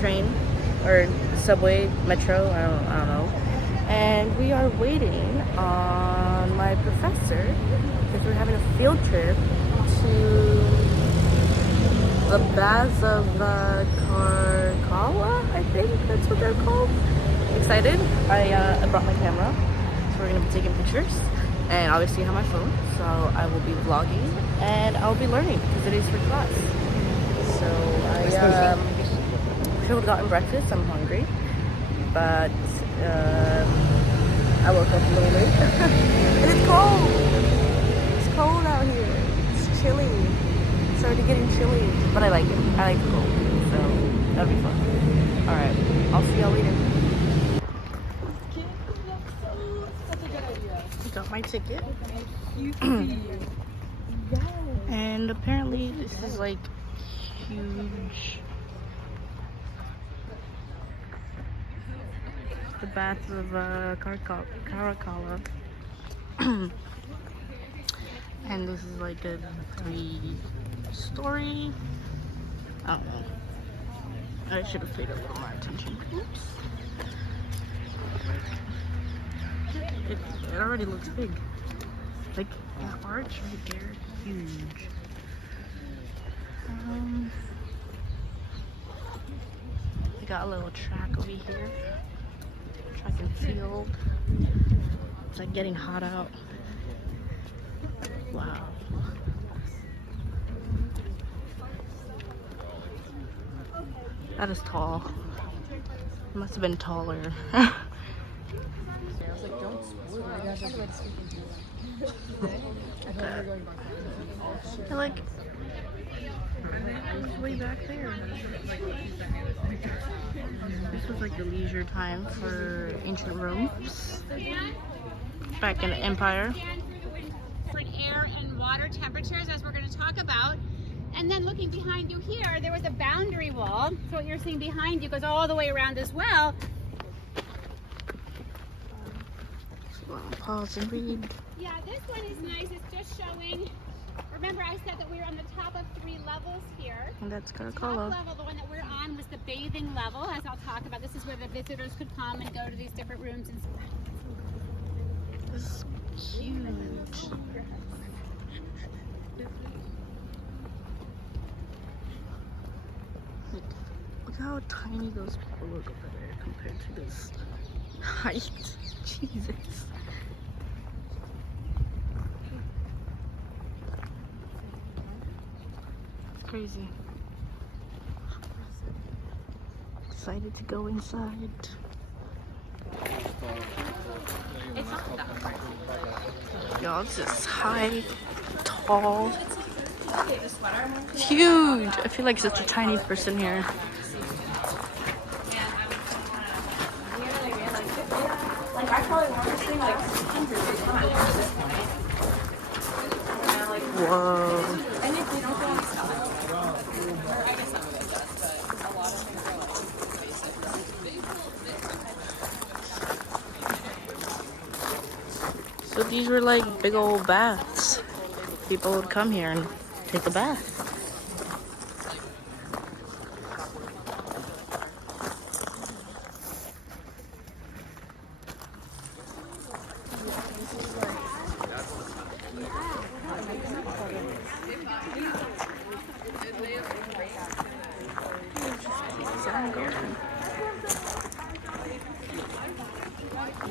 train or subway, metro, I don't know. And we are waiting on my professor because we're having a field trip to the Baths of Caracalla, I think that's what they're called. Excited. I brought my camera, so we're gonna be taking pictures, and obviously I have my phone, so I will be vlogging and I'll be learning because it is for class. So I should have gotten breakfast. I'm hungry, but I woke up a little late. And it's cold. It's cold out here. It's chilly. It's already getting chilly, but I like it. I like the cold, so that'll be fun. All right, I'll see y'all later. Got my ticket. And apparently this is like huge. The Baths of Caracalla. And this is like a 3-story. I don't know. I should have paid a little more attention. Oops. It already looks big. Like that arch right there, huge. We got a little track over here. Track and field. It's like getting hot out. Wow. That is tall. It must have been taller. I like it's way back there. This was like the leisure time for ancient Rome. Back in the Empire. Like air and water temperatures, as we're going to talk about. And then looking behind you here, there was a boundary wall. So what you're seeing behind you goes all the way around as well. Pause and read. Yeah, this one is nice. It's just showing. Remember, I said that we were on the top of 3 levels here. And that's The Caracalla. top level, the one that we're on, was the bathing level, as I'll talk about. This is where the visitors could come and go to these different rooms and stuff. This is huge. Look how tiny those people look over there compared to this height. Jesus. It's crazy. Excited to go inside. Y'all, this is high, tall, huge. I feel like such a tiny person here. Whoa. So these were like big old baths. People would come here and take a bath.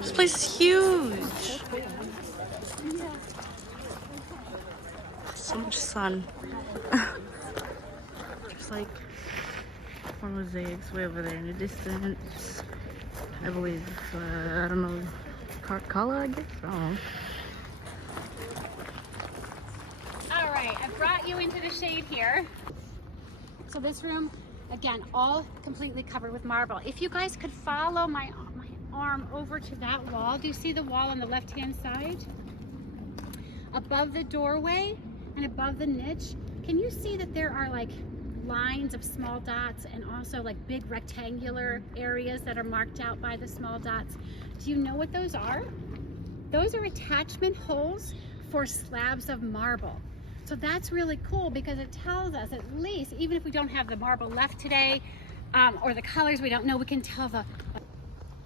This place is huge. So much sun. Just like more mosaics way over there in the distance. I believe, I don't know, Caracalla, I guess? I don't know. All right, I've brought you into the shade here. So this room, again, all completely covered with marble. If you guys could follow my arm over to that wall. Do you see the wall on the left-hand side? Above the doorway and above the niche, can you see that there are like lines of small dots and also like big rectangular areas that are marked out by the small dots? Do you know what those are? Those are attachment holes for slabs of marble. So that's really cool because it tells us, at least, even if we don't have the marble left today, or the colors, we don't know. We can tell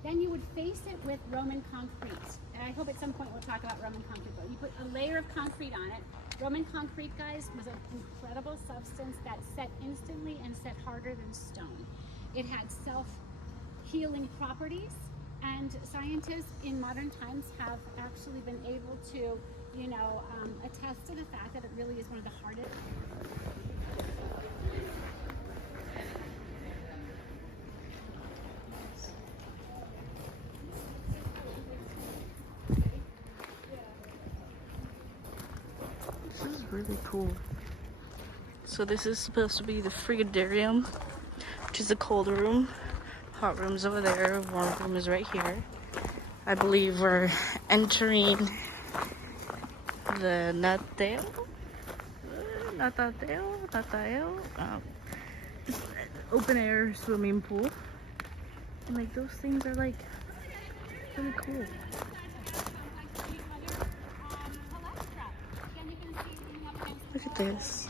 then you would face it with Roman concrete. And I hope at some point we'll talk about Roman concrete, but you put a layer of concrete on it. Roman concrete, guys, was an incredible substance that set instantly and set harder than stone. It had self-healing properties, and scientists in modern times have actually been able to, attest to the fact that it really is one of the hardest. This is really cool. So this is supposed to be the frigidarium, which is the cold room. Hot room's over there, warm room is right here. I believe we're entering the Nateo, open air swimming pool. And like those things are like really cool. Look at this.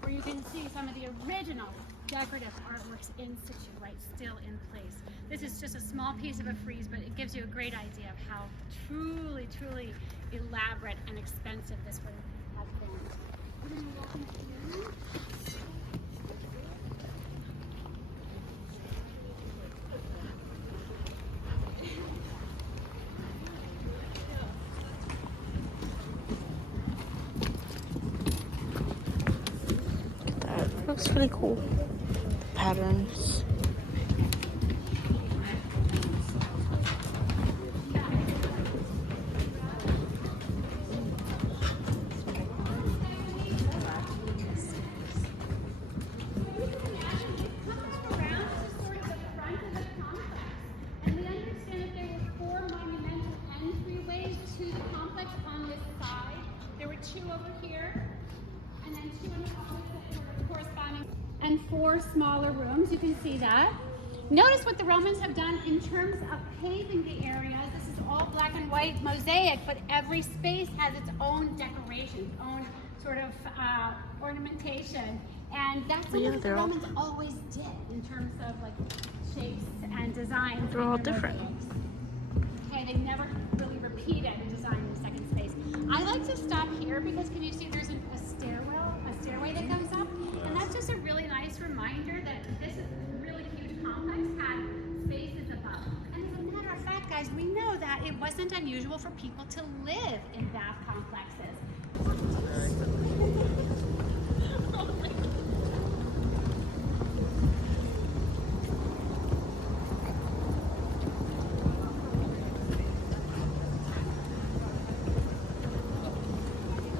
Where you can see some of the original decorative artworks in situ, right, still in place. This is just a small piece of a frieze, but it gives you a great idea of how truly, truly elaborate and expensive this room has been. We're going to walk into here. Looks really cool. The patterns. And 4 smaller rooms, you can see that. Notice what the Romans have done in terms of paving the areas. This is all black and white mosaic, but every space has its own decoration, its own sort of ornamentation. And that's something that the Romans always did in terms of like shapes and designs. They're all different. Okay, they never really repeated a design in the second space. I like to stop here because can you see there's a stairway that comes up? And that's just a really nice reminder that this is a really huge complex, had spaces above. And as a matter of fact, guys, we know that it wasn't unusual for people to live in bath complexes.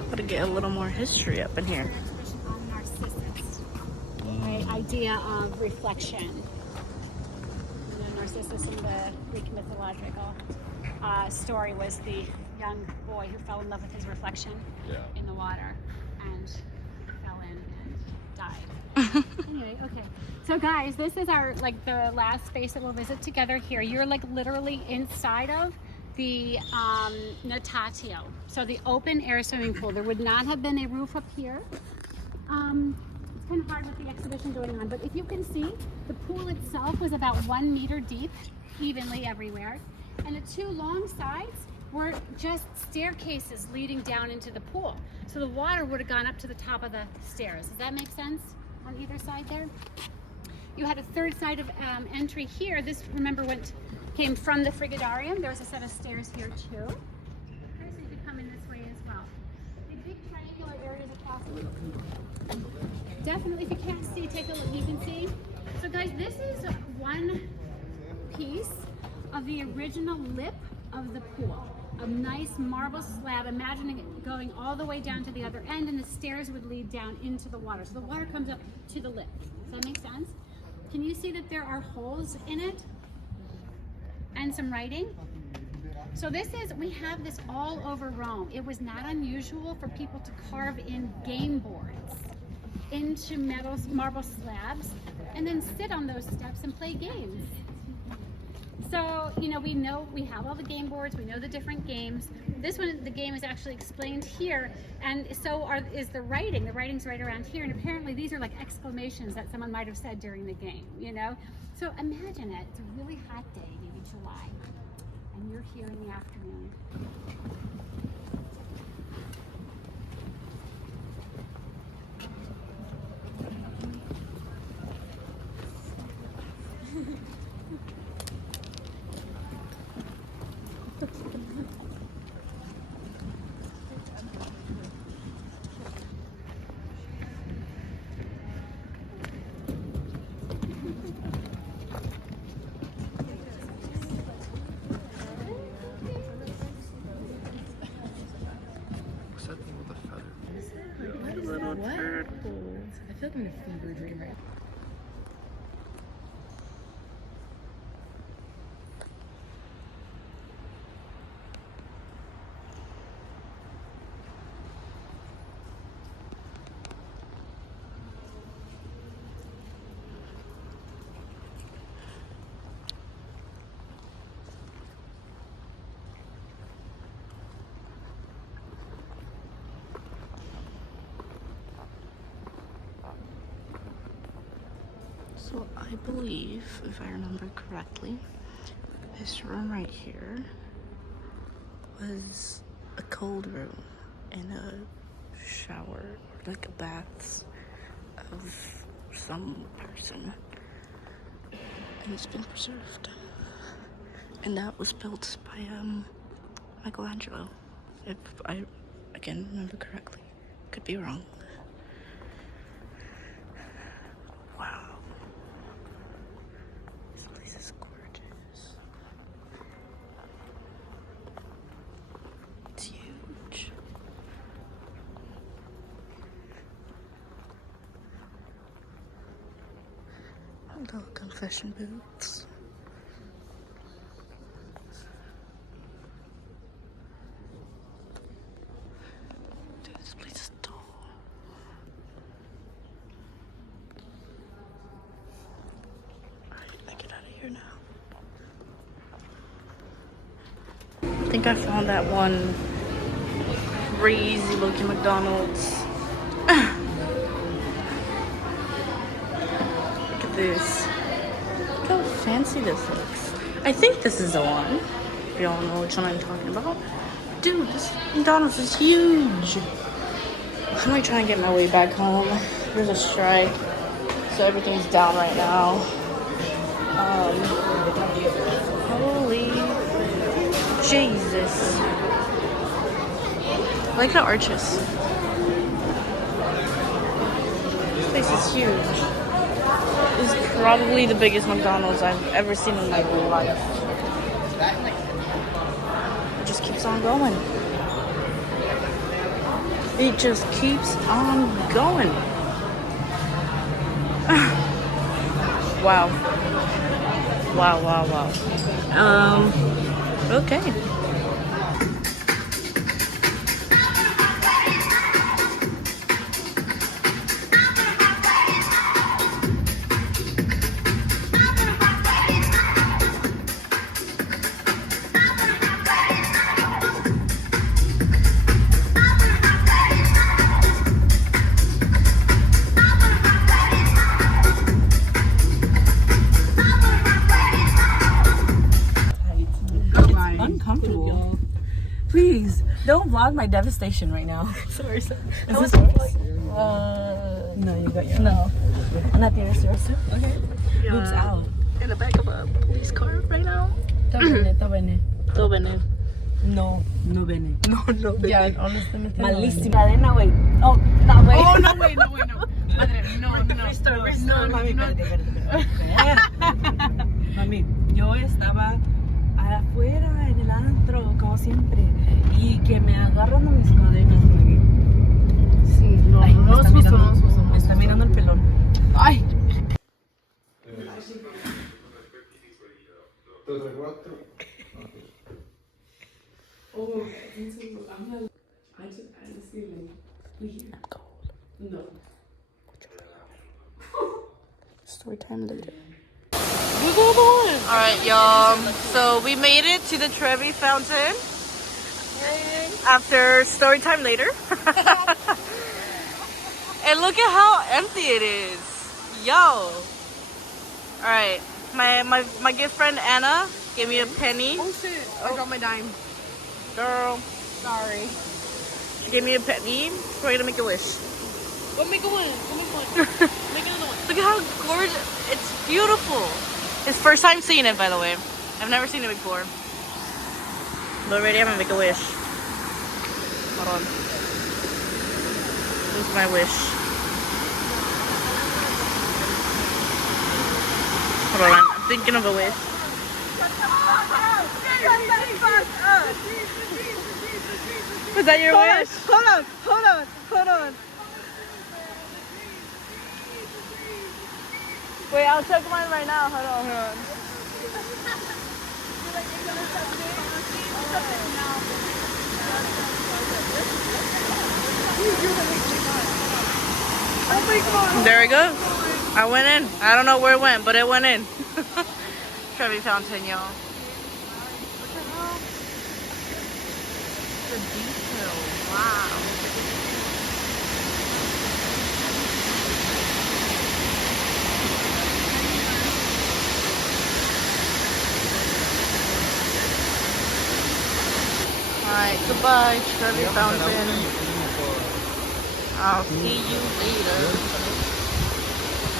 Gotta get a little more history up in here. Idea of reflection. And then Narcissus in the Greek mythological story was the young boy who fell in love with his reflection in the water and fell in and died. Anyway, okay. So guys, this is our the last space that we'll visit together here. You're literally inside of the Natatio, so the open air swimming pool. There would not have been a roof up here. It's kind of hard with the exhibition going on, but if you can see, the pool itself was about 1 meter deep, evenly everywhere, and the 2 long sides were just staircases leading down into the pool. So the water would have gone up to the top of the stairs. Does that make sense on either side there? You had a third side of entry here. This, remember, came from the Frigidarium. There was a set of stairs here too. Okay, so you could come in this way as well. The big triangular areas across. Definitely, if you can't see, take a look. You can see. So guys, this is one piece of the original lip of the pool. A nice marble slab. Imagining it going all the way down to the other end, and the stairs would lead down into the water. So the water comes up to the lip. Does that make sense? Can you see that there are holes in it? And some writing. So we have this all over Rome. It was not unusual for people to carve in game boards into marble slabs and then sit on those steps and play games. So, you know we have all the game boards, we know the different games. This one, the game is actually explained here, and so is the writing. The writing's right around here, and apparently these are like exclamations that someone might have said during the game, you know? So imagine it, it's a really hot day, maybe July, and you're here in the afternoon. What's that thing with the feather? What? I feel like I'm in a fever dream right now. So I believe, if I remember correctly, this room right here was a cold room and a shower, like a bath of some person. And it's been preserved. And that was built by Michelangelo, if I again remember correctly. Could be wrong. Wow. This place is gorgeous. It's huge. Little confession booths. Dude, this place is tall. Alright, I get out of here now. I think I found that one crazy looking McDonald's. Look at this. Look how fancy this looks. I think this is the one. If y'all know which one I'm talking about. Dude, this McDonald's is huge. I'm like trying to get my way back home. There's a strike, so everything's down right now. Holy Jesus. I like the arches. This place is huge. This is probably the biggest McDonald's I've ever seen in my life. It just keeps on going. It just keeps on going. Wow. Wow, wow, wow. Okay. Uncomfortable. Please don't vlog my devastation right now. Sorry. Is this like? No, you got your. No, I'm not the seriously. Okay. Yeah. Boobs out. In the back of a police car right now. Todo bene. Todo bene. No, no bene. No, no bene. Yeah, honestly. Malísima. Cadena, wait. Oh, no, wait. Oh, no, wait, no, wait, no. Madre, no, no. No, mami, espérate. Mami, yo estaba afuera en el antro, como siempre, y que me agarran a mis cadenas. Sí, no, ay, no asustamos. Me está mirando el pelón. Ay. Oh, I'm cold. No. Story time later. Look at all. Alright, y'all. So we made it to the Trevi Fountain after story time later. And look at how empty it is. Yo. Alright. My good friend Anna gave me a penny. Oh shit, I dropped my dime. Girl. Sorry. She gave me a penny. We're gonna make a wish. Go make a one. Go make one. Make another one. Look at how gorgeous. It's beautiful. It's first time seeing it, by the way. I've never seen it before. But ready, I'm gonna make a wish. Hold on. This is my wish. Hold on, I'm thinking of a wish. Was that your wish? Hold on. Wait, I'll check mine right now. Hold on. Oh my god. There we go. I went in. I don't know where it went, but it went in. Trevi Fountain, y'all. The detail. Wow. Alright, goodbye, Trevi Fountain. I'll see you later.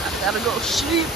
I gotta go sleep.